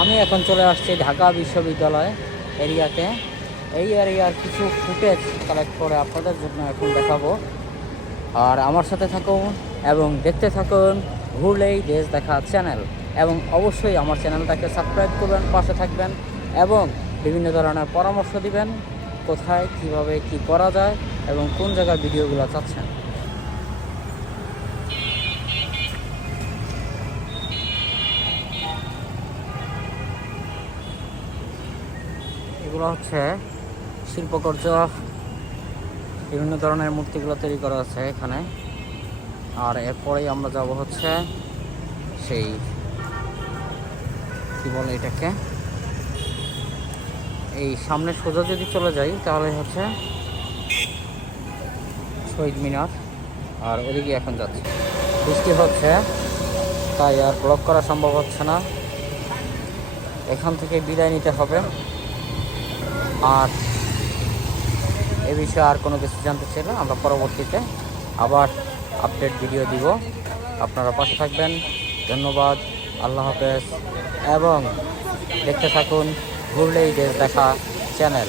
আমি এখন চলে আসছি ঢাকা বিশ্ববিদ্যালয় এরিয়াতে। এই এরিয়ার কিছু ফুটেজ কালেক্ট করে আপনাদের জন্য এখন দেখাবো। আর আমার সাথে থাকুন এবং দেখতে থাকুন ঘুরলেই দেশ দেখা চ্যানেল এবং অবশ্যই আমার চ্যানেলটাকে সাবস্ক্রাইব করবেন, পাশে থাকবেন এবং বিভিন্ন ধরনের পরামর্শ দিবেন, কোথায়, কীভাবে, কি করা যায় এবং কোন জায়গার ভিডিওগুলো চাচ্ছেন। এগুলো হচ্ছে শিল্পকর্য, বিভিন্ন ধরনের মূর্তিগুলো তৈরি করা আছে এখানে। আর এরপরেই আমরা যাব হচ্ছে সেই, কি বলে এটাকে? এই সামনে সোজা যদি চলে যাই, তাহলে হচ্ছে শহীদ মিনার। আর ওদিকে এখন যাচ্ছে। বৃষ্টি হচ্ছে, তাই আর ব্লক করা সম্ভব হচ্ছে না। এখান থেকে বিদায় নিতে হবে। আর এ বিষয়ে আর কোনো কিছু জানতে চাইলে আমরা পরবর্তীতে আবার আপডেট ভিডিও দিব। আপনারা পাশে থাকবেন। ধন্যবাদ। আল্লাহ হাফেজ। এবং দেখতে থাকুন ঘুরলেই দেশ দেখা চ্যানেল।